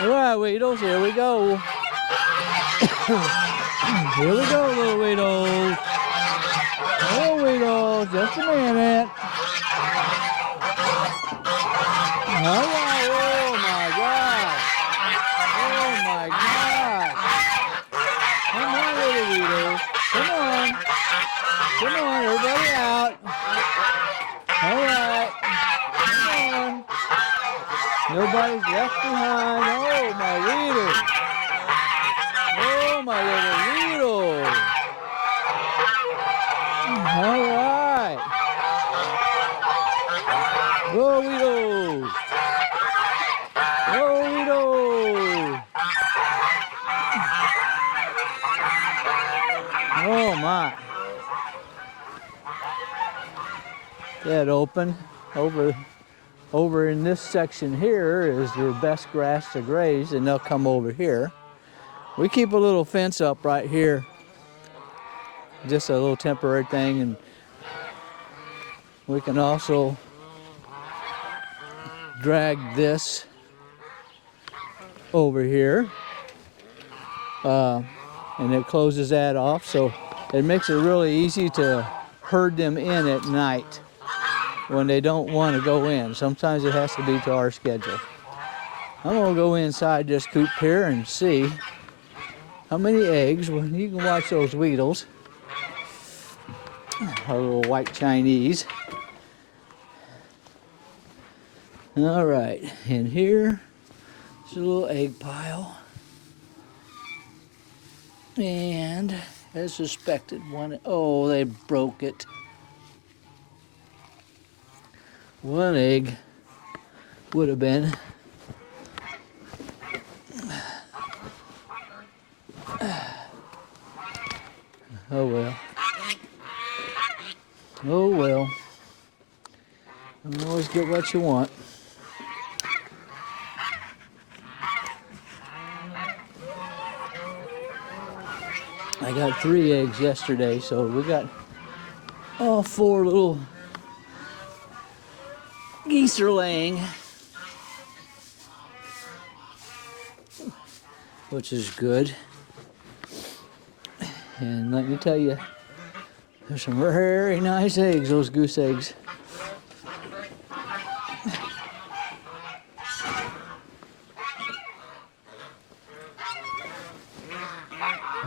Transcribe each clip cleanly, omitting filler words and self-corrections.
All right, Weedles, here we go. Here we go, little Weedles. Oh, Weedles, just a minute. All right, oh my God. Oh my God. Come on, little Weedles. Come on. Come on, everybody out. All right. Come on. Nobody's left behind. Oh, my Weedle. Oh, my little Weedle. All right. Go, Weedle. Go, Weedle. Oh, my. That open over in this section here is their best grass to graze, and they'll come over here. We keep a little fence up right here, just a little temporary thing, and we can also drag this over here, and it closes that off, so it makes it really easy to herd them in at night when they don't want to go in. Sometimes it has to be to our schedule. I'm gonna go inside this coop here and see how many eggs. Well, you can watch those Weedles, our little White Chinese. All right, and here's a little egg pile. And as suspected, oh, they broke it. One egg would have been. Oh well. Oh well. You can always get what you want. I got 3 eggs yesterday, so we got all 4 little geese are laying, which is good. And let me tell you, there's some very nice eggs, those goose eggs.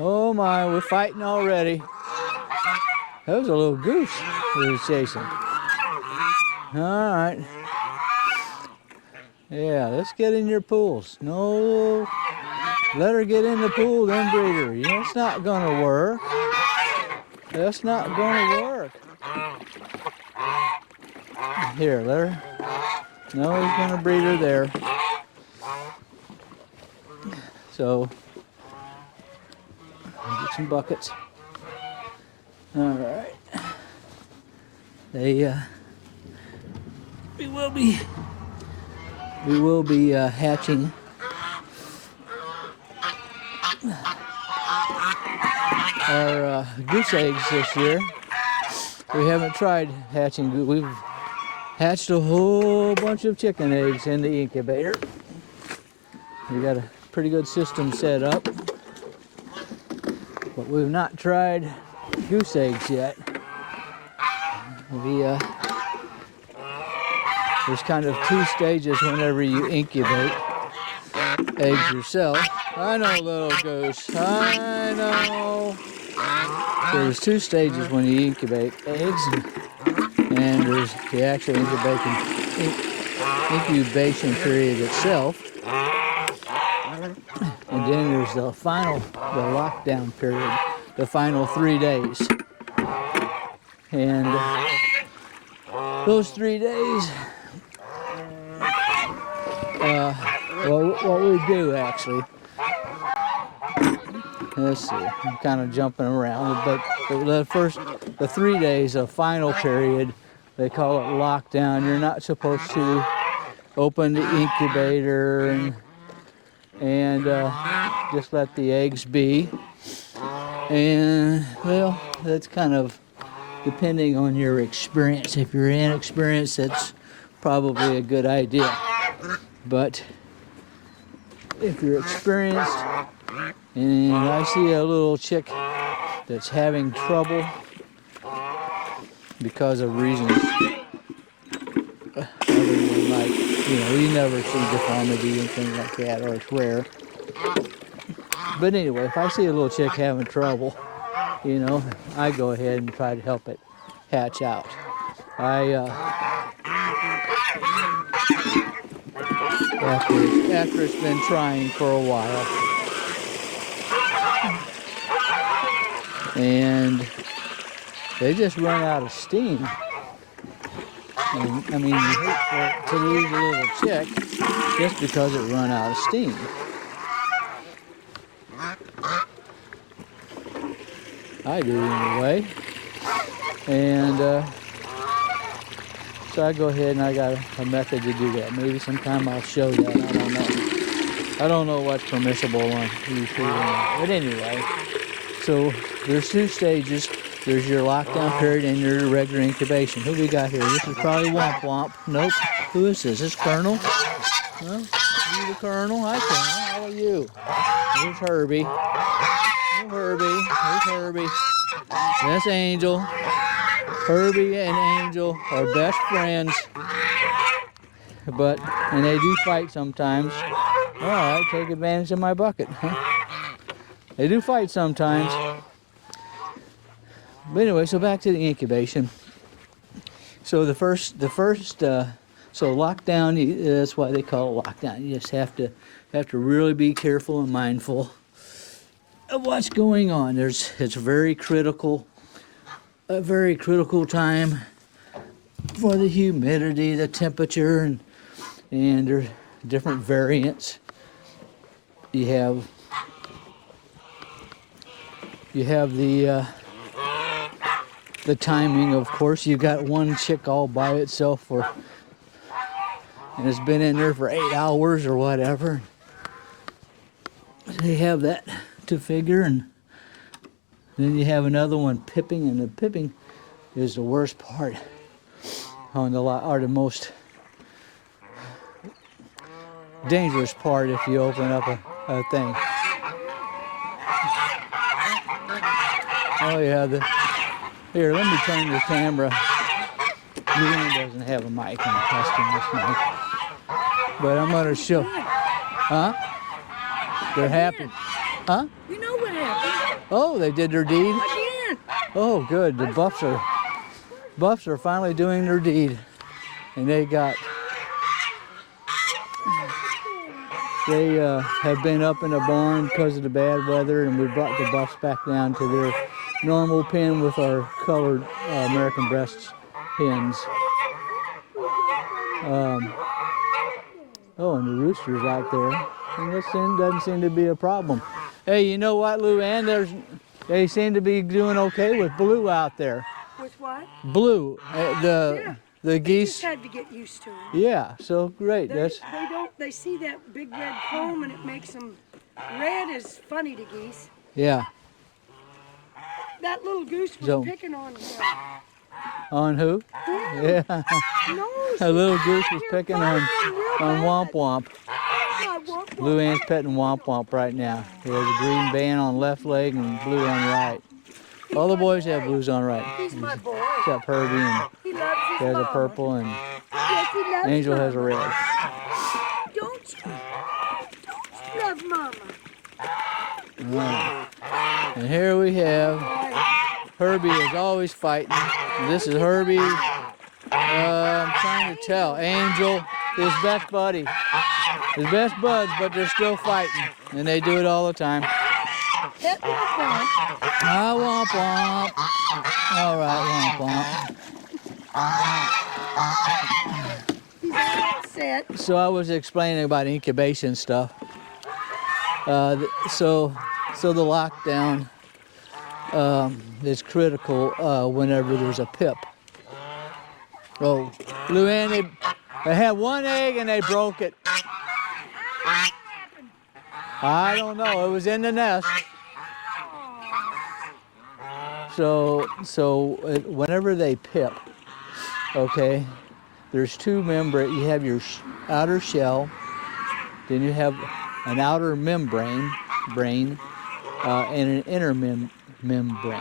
Oh my, we're fighting already. That was a little goose we was chasing. All right. Yeah, let's get in your pools. No, let her get in the pool, then breed her. That's not gonna work. That's not gonna work. Here, let her. No, he's gonna breed her there. So, get some buckets. All right. We will be hatching our goose eggs this year. We haven't tried hatching. We've hatched a whole bunch of chicken eggs in the incubator. We got a pretty good system set up, but we've not tried goose eggs yet. There's kind of 2 stages whenever you incubate eggs yourself. I know, little goose. I know. So there's 2 stages when you incubate eggs, and there's the actual incubation period itself, and then there's the lockdown period, the final 3 days. And those 3 days, what we do actually, let's see, I'm kind of jumping around, but the 3 days of final period, they call it lockdown. You're not supposed to open the incubator and just let the eggs be. And well, that's kind of depending on your experience. If you're inexperienced, that's probably a good idea. But if you're experienced and I see a little chick that's having trouble because of reasons other than like, you never see deformity and things like that, or it's rare. But anyway, if I see a little chick having trouble, I go ahead and try to help it hatch out. After it's been trying for a while, and they just run out of steam. And, I mean, you hate to lose a little chick just because it run out of steam. I do anyway. And so I go ahead and I got a method to do that. Maybe sometime I'll show that. I don't know. I don't know what's permissible on YouTube. But anyway, so there's 2 stages. There's your lockdown period and your regular incubation. Who we got here? This is probably Womp Womp. Nope. Who is this? Is this Colonel? No? You the Colonel? Hi, Colonel. How are you? Here's Herbie. Oh, Herbie. Here's Herbie. That's Angel. Herbie and Angel are best friends. And they do fight sometimes. All right, take advantage of my bucket. They do fight sometimes. But anyway, so back to the incubation. So the first, so lockdown. That's why they call it lockdown. You just have to really be careful and mindful of what's going on. It's very critical, a very critical time for the humidity, the temperature, and there's different variants. You have the timing, of course. You got one chick all by itself and it's been in there for 8 hours or whatever. So you have that to figure, and then you have another one pipping, and the pipping is the worst part or the most dangerous part if you open up a thing. Oh yeah, here, let me turn the camera. Luann doesn't have a mic. I'm testing this mic. But I'm going to show. Huh? They're happy. Huh? You know what happened? Oh, they did their deed? Again. Oh, good. The Buffs are finally doing their deed. And they have been up in the barn because of the bad weather, and we brought the Buffs back down to their normal pen with our colored American breast hens. Oh, and the rooster's out there. And this doesn't seem to be a problem. Hey, you know what, Luann? They seem to be doing okay with Blue out there. With what? Blue, the geese. Just had to get used to it. Yeah, so great. They see that big red comb and it makes them. Red is funny to geese. Yeah. That little goose was picking on him. On who? Yeah. No, a little goose was picking on Womp Womp. Luann's petting Womp Womp right now. He has a green band on left leg and blue on right. All the boys have blues on right. He's my boy. Except Herbie, and he has a purple, and yes, he loves Angel Mama. has a red. Don't you love Mama? Right. And here we have Herbie is always fighting. This is Herbie. I'm trying to tell. Angel, his best buddy. His best buds, but they're still fighting. And they do it all the time. Pet Womp Womp. Ah, Womp Womp. All right, Womp Womp. He's all upset. So I was explaining about incubation stuff. So the lockdown is critical whenever there's a pip. Oh, Luann, they had one egg and they broke it. I don't know. It was in the nest. So whenever they pip, okay, there's 2 membranes. You have your outer shell, then you have an outer membrane, and an inner membrane.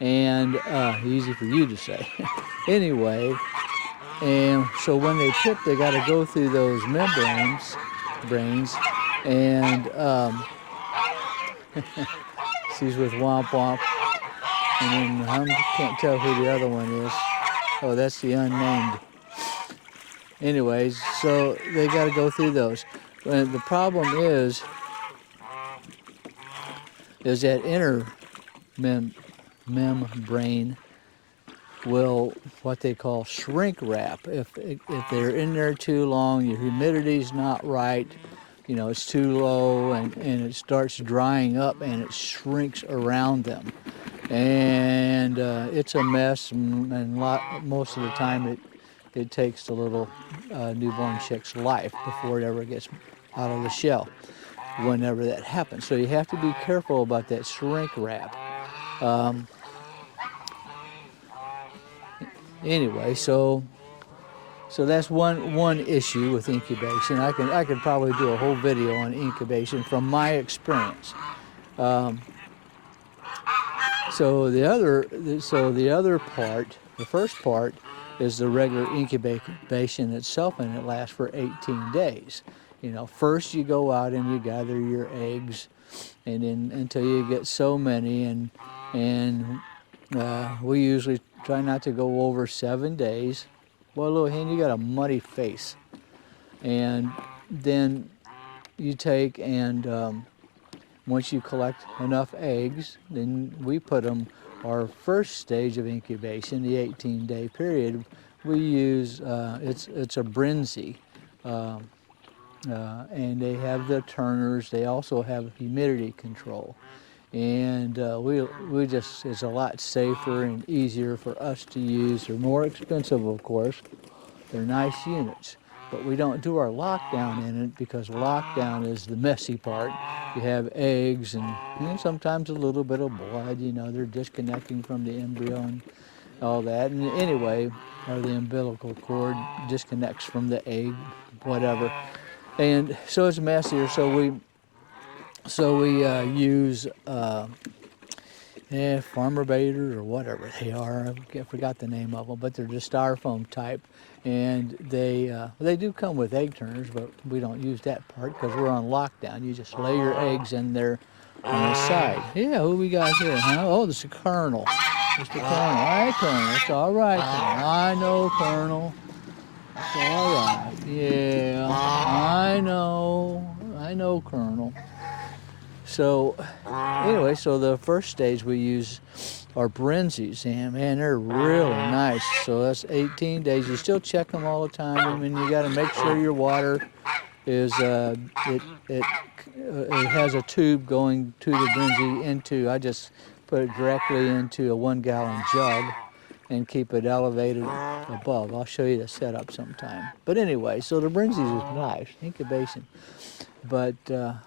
And easy for you to say. Anyway, and so when they pip, they got to go through those brains, and she's with Womp Womp, and then I can't tell who the other one is. Oh, that's the unnamed. Anyways, so they got to go through those. And the problem is that inner membrane will what they call shrink wrap. If they're in there too long, your humidity's not right, you know, it's too low, and it starts drying up and it shrinks around them. And it's a mess, and most of the time it takes the little newborn chick's life before it ever gets out of the shell, whenever that happens. So you have to be careful about that shrink wrap. Anyway, so that's one issue with incubation. I could probably do a whole video on incubation from my experience. So the other part, the first part, is the regular incubation itself, and it lasts for 18 days. You know, first you go out and you gather your eggs, and then until you get so many, and we usually try not to go over 7 days. Well, little hen, you got a muddy face, and then you take and once you collect enough eggs, then we put them, our first stage of incubation, the 18-day period, we use, it's a Brinzy, and they have the turners, they also have humidity control. And we just, it's a lot safer and easier for us to use. They're more expensive, of course. They're nice units. But we don't do our lockdown in it because lockdown is the messy part. You have eggs and sometimes a little bit of blood, you know, they're disconnecting from the embryo and all that. And anyway, or the umbilical cord disconnects from the egg, whatever. And so it's messier, so we use farmer baiters or whatever they are. I forgot the name of them, but they're just styrofoam type, and they do come with egg turners, but we don't use that part because we're on lockdown. You just lay your eggs in there on the side. Yeah, who we got here? Huh? Oh, this is Colonel. Mr. Colonel. Hi, Colonel. It's all right, Colonel. I know, Colonel. It's all right. Yeah, I know, Colonel. So anyway, so the first stage we use are Brinzies, and man, they're really nice. So that's 18 days. You still check them all the time, and you got to make sure your water is it has a tube going to the Brinzy into. I just put it directly into a 1-gallon jug and keep it elevated above. I'll show you the setup sometime. But anyway, so the Brinzies is nice incubation. But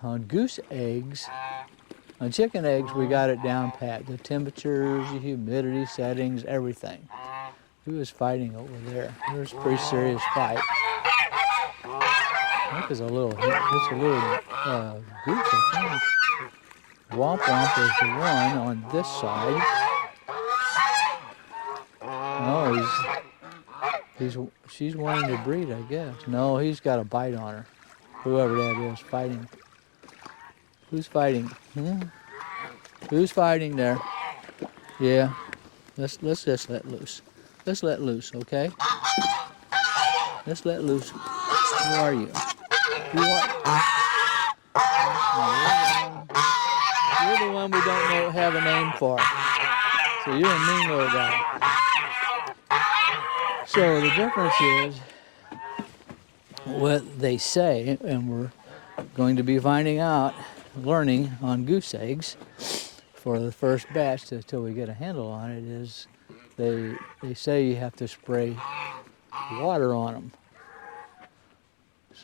on goose eggs, on chicken eggs, we got it down pat. The temperatures, the humidity settings, everything. Who is fighting over there? There's a pretty serious fight. I think it's a little goose, I think. Womp Womp is the one on this side. No, she's wanting to breed, I guess. No, he's got a bite on her. Whoever that is fighting. Who's fighting? Who's fighting there? Yeah. Let's just let loose. Let's let loose, okay? Let's let loose. Who are you? You are. You're the one we don't have a name for. So you're a mean little guy. So the difference is what they say, and we're going to be finding out, learning on goose eggs for the first batch until we get a handle on it, is they say you have to spray water on them.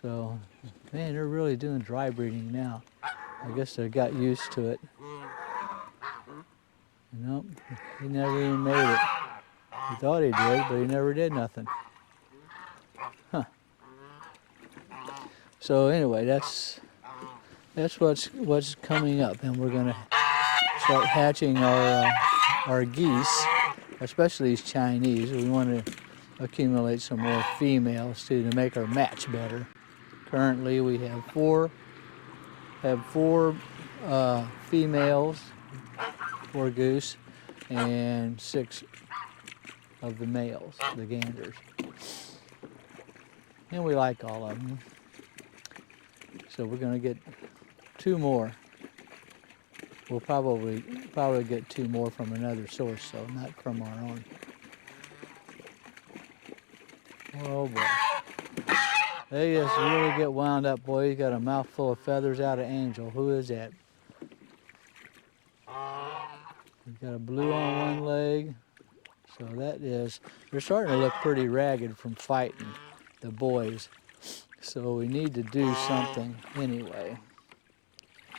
So, man, they're really doing dry breeding now. I guess they got used to it. Nope, he never even made it. He thought he did, but he never did nothing. Huh. So anyway, that's that's what's coming up, and we're gonna start hatching our geese, especially these Chinese. We want to accumulate some more females too to make our match better. Currently, we have four females, 4 goose, and 6 of the males, the ganders. And we like all of them. So we're going to get 2 more. We'll probably get 2 more from another source, so not from our own. Oh boy. They just really get wound up, boy. You got a mouthful of feathers out of Angel. Who is that? He's got a blue on one leg. So they're starting to look pretty ragged from fighting the boys. So we need to do something anyway.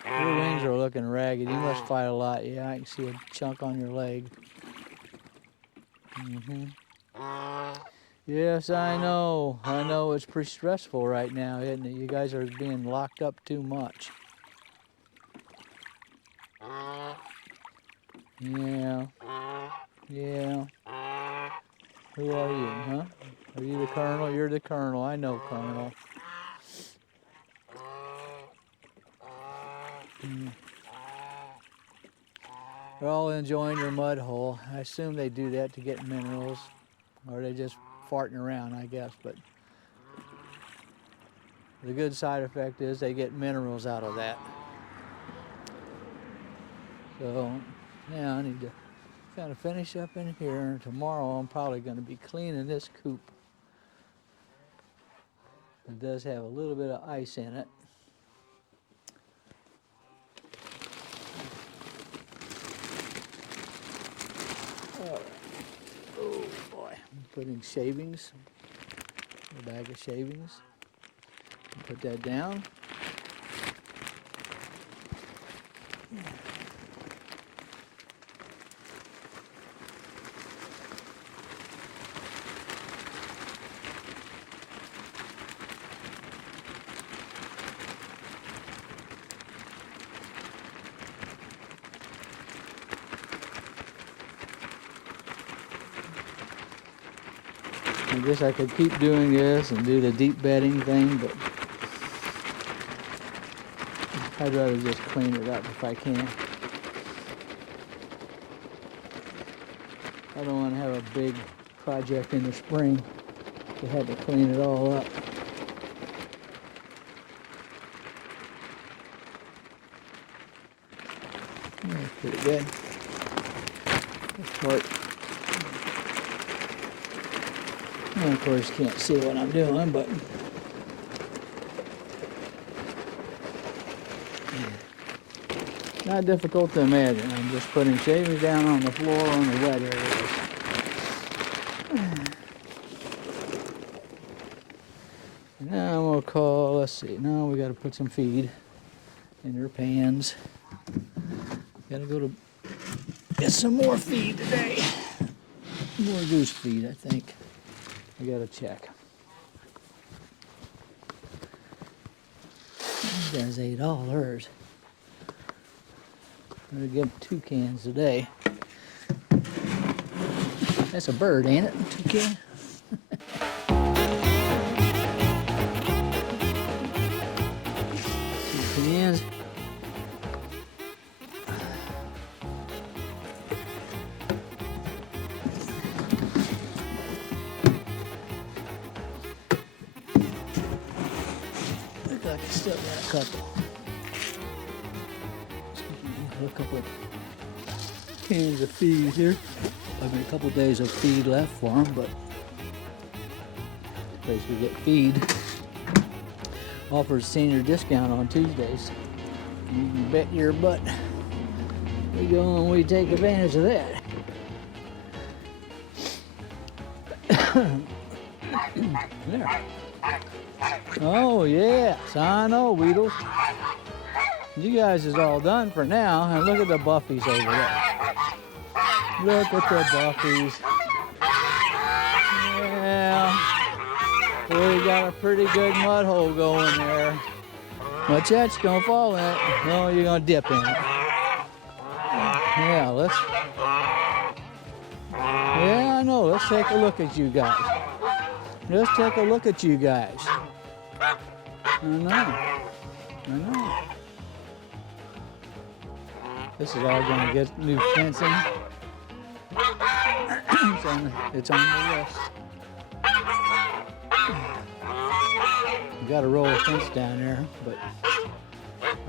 Your wings are looking ragged. You must fight a lot. Yeah, I can see a chunk on your leg. Yes, I know. I know it's pretty stressful right now, isn't it? You guys are being locked up too much. Yeah. Yeah. Who are you, huh? Are you the colonel? You're the colonel. I know, Colonel. They're all enjoying your mud hole. I assume they do that to get minerals, or they just farting around, I guess. But the good side effect is they get minerals out of that. So now I need to kind of finish up in here. Tomorrow I'm probably going to be cleaning this coop. It does have a little bit of ice in it. Oh boy, I'm putting shavings, a bag of shavings. Put that down. I guess I could keep doing this and do the deep bedding thing, but I'd rather just clean it up if I can. I don't want to have a big project in the spring to have to clean it all up. That's pretty good. This part. And of course, can't see what I'm doing, but not difficult to imagine. I'm just putting shavings down on the floor on the wet areas. Now we'll call, let's see, now we got to put some feed in their pans. Got to go to get some more feed today. More goose feed, I think. I got to check. These guys ate all theirs. I'm going to give them 2 cans today. That's a bird, ain't it? 2 cans. 2 cans. Look like I still got a couple. A couple cans of feed here. I've got a couple days of feed left for them, but the place we get feed offers senior discount on Tuesdays. You can bet your butt we go and we take advantage of that. There. Oh yes, I know, Weedle. You guys is all done for now, and look at the buffies over there. Look at the buffies. Yeah, we got a pretty good mud hole going there. Watch out, you're gonna fall in it. No, you're gonna dip in it. Yeah, yeah, I know. Let's take a look at you guys. Let's take a look at you guys. I know. This is all gonna get new fencing. It's on the list. We got to roll a fence down there, but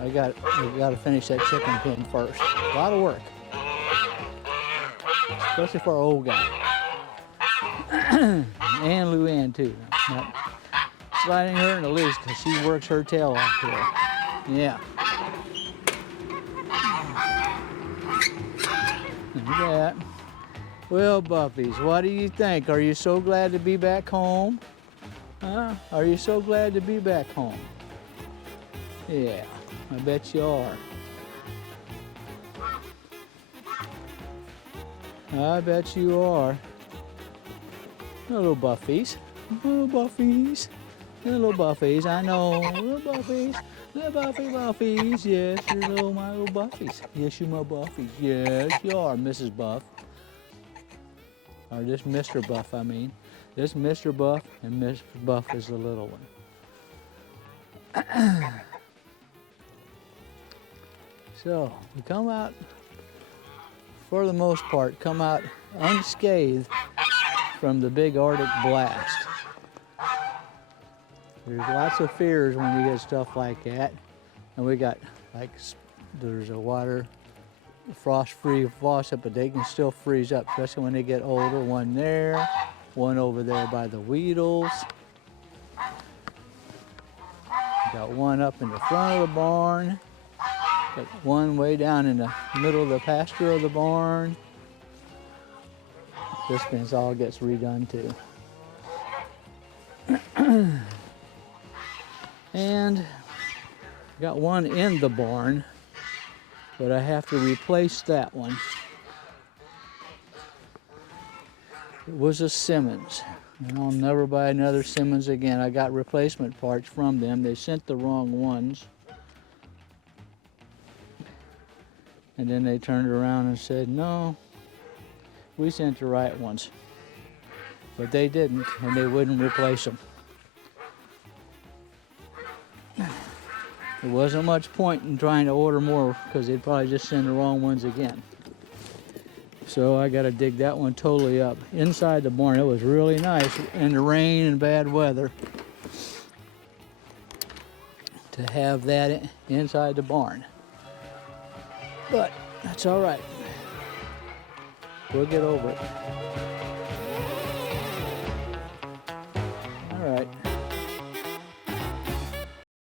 we got to finish that chicken pen first. A lot of work, especially for our old guy. And Luann too. Not sliding her in the least because she works her tail off here. Yeah. Look at that. Well, Buffies, what do you think? Are you so glad to be back home? Huh? Are you so glad to be back home? Yeah, I bet you are. I bet you are. Little Buffies. Little Buffies. Little Buffies, I know. Little Buffies. Little Buffies. Yes, you're my little Buffies. Yes, you're my Buffies. Yes, you are, Mrs. Buff. Or just Mr. Buff, I mean. This Mr. Buff and Miss Buff is the little one. So, we come out, for the most part, come out unscathed from the big Arctic blast. There's lots of fears when you get stuff like that. And we got, like, there's a water frost-free faucet, but they can still freeze up, especially when they get older. One there, one over there by the Weedles. Got one up in the front of the barn. Got one way down in the middle of the pasture of the barn. This fence all gets redone too. And got one in the barn, but I have to replace that one. It was a Simmons, and I'll never buy another Simmons again. I got replacement parts from them. They sent the wrong ones. And then they turned around and said, no, we sent the right ones. But they didn't, and they wouldn't replace them. There wasn't much point in trying to order more because they'd probably just send the wrong ones again. So I got to dig that one totally up. Inside the barn, it was really nice in the rain and bad weather to have that inside the barn. But that's all right. We'll get over it.